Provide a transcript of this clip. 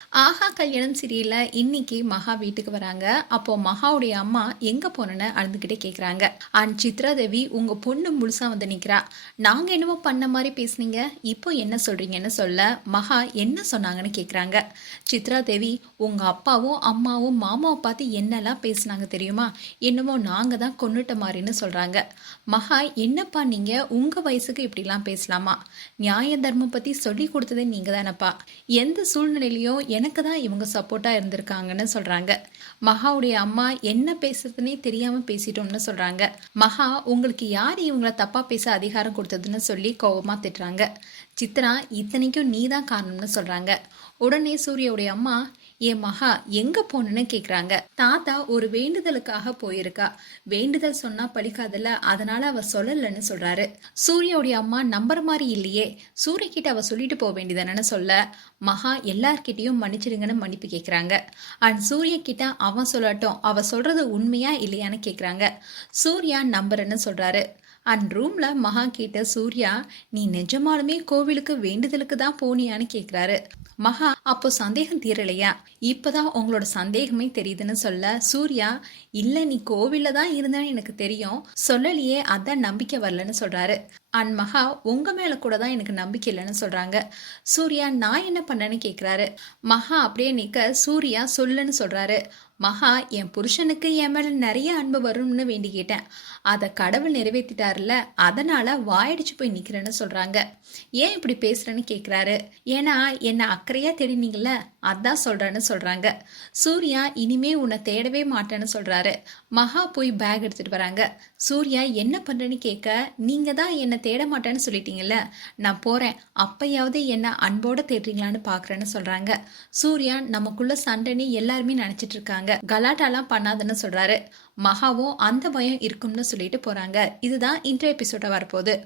ஆஹா கல்யாணம் சீரியல்ல. இன்னைக்கு மகா வீட்டுக்கு வராங்க. அப்போ மகாவுடைய அம்மா எங்க போனேன்னு அழுதுகிட்டே கேக்குறாங்க. அண்ட் சித்ரா தேவி உங்க பொண்ணு முழுசா வந்து நிக்கிறா. நாங்க என்னமோ பண்ண மாதிரி பேசுனீங்க. இப்போ என்ன சொல்றீங்கன்னு சொல்ல மகா என்ன சொன்னாங்கன்னு கேக்குறாங்க. சித்ரா தேவி உங்க அப்பாவும் அம்மாவும் மாமாவை பார்த்து என்னெல்லாம் பேசுனாங்க தெரியுமா? என்னமோ நாங்க தான் கொன்னுட்ட மாதிரின்னு சொல்றாங்க. மகா என்னப்பா நீங்க? உங்க வயசுக்கு இப்படிலாம் பேசலாமா? நியாய தர்மம் பத்தி சொல்லி கொடுத்ததே நீங்க தானப்பா எந்த சூழ்நிலையிலையும் எனக்கு தான் இவங்க சப்போர்ட்டாக இருந்திருக்காங்கன்னு சொல்கிறாங்க மகாவுடைய அம்மா என்ன பேசுறதுனே தெரியாமல் பேசிட்டோம்னு சொல்கிறாங்க மகா உங்களுக்கு யார் இவங்கள தப்பாக பேச அதிகாரம் கொடுத்ததுன்னு சொல்லி கோபமாக திட்டுறாங்க. சித்ரா இத்தனைக்கும் நீ தான் காரணம்னு சொல்கிறாங்க உடனே சூர்யாவுடைய அம்மா என் மகா எங்க போனன்னு கேக்குறாங்க. தாத்தா ஒரு வேண்டுதலுக்காக போயிருக்கா. வேண்டுதல் சொன்னா படிக்காதல்ல அதனால அவ சொல்லலன்னு சொல்றாரு. சூர்யாவுடைய அம்மா நம்புற மாதிரி இல்லையே. சூரிய கிட்ட அவ சொல்லிட்டு போக வேண்டியதானு சொல்ல. மகா எல்லார்கிட்டயும் மன்னிச்சிடுங்கன்னு மன்னிப்பு கேக்குறாங்க. அண்ட் சூரிய கிட்ட அவன் சொல்லட்டும் அவ சொல்றது உண்மையா இல்லையான்னு கேக்குறாங்க. சூர்யா நம்புறேன்னு சொல்றாரு. அண்ட் ரூம்ல மகா கிட்ட சூர்யா நீ நிஜமாலுமே கோவிலுக்கு வேண்டுதலுக்கு தான் போனியான்னு கேட்குறாரு மகா அப்போ சந்தேகம் தீரலையா? இப்பதான் உங்களோட சந்தேகமே தெரியுதுன்னு சொல்ல சூர்யா இல்ல நீ கோவில்ல தான் இருந்தேன்னு எனக்கு தெரியும். சொல்லலையே அதான் நம்பிக்கை வரலன்னு சொல்றாரு. அண்ட் மகா உங்க மேல கூட தான் எனக்கு நம்பிக்கை இல்லைன்னு சொல்றாங்க. சூர்யா நான் என்ன பண்ணேன்னு கேக்குறாரு. மகா அப்படியே நிக்க சூர்யா சொல்லுன்னு சொல்றாரு. மகா என் புருஷனுக்கு என் மேல நிறைய அன்பு வரும்னு வேண்டி கேட்டேன். அதை கடவுள் நிறைவேற்றிட்டார்ல அதனால வாயடிச்சு போய் நிக்கிறேன்னு சொல்றாங்க. ஏன் இப்படி பேசுறேன்னு கேக்குறாரு. ஏன்னா என்ன அக்கறையா தேடினீங்கள அதான் சொல்றேன்னு சொல்றாங்க. சூர்யா இனிமே உன்னை தேடவே மாட்டேன்னு சொல்றாரு. மகா போய் பேக் எடுத்துட்டு வராங்க. சூர்யா என்ன பண்றேன்னு கேட்க நீங்க தான் என்னை தேட மாட்டேன்னு சொல்லிட்டீங்கல்ல நான் போறேன். அப்பயாவது என்ன அன்போட தேடுறீங்களான்னு பாக்குறேன்னு சொல்றாங்க. சூர்யா நமக்குள்ள சண்டைன்னு எல்லாருமே நினைச்சிட்டு இருக்காங்க. கலாட்டாலாம் பண்ணாதுன்னு சொல்றாரு. மகாவும் அந்த பயம் இருக்கும்னு சொல்லிட்டு போறாங்க. இதுதான் இன்றைய எபிசோட வரப்போகுது.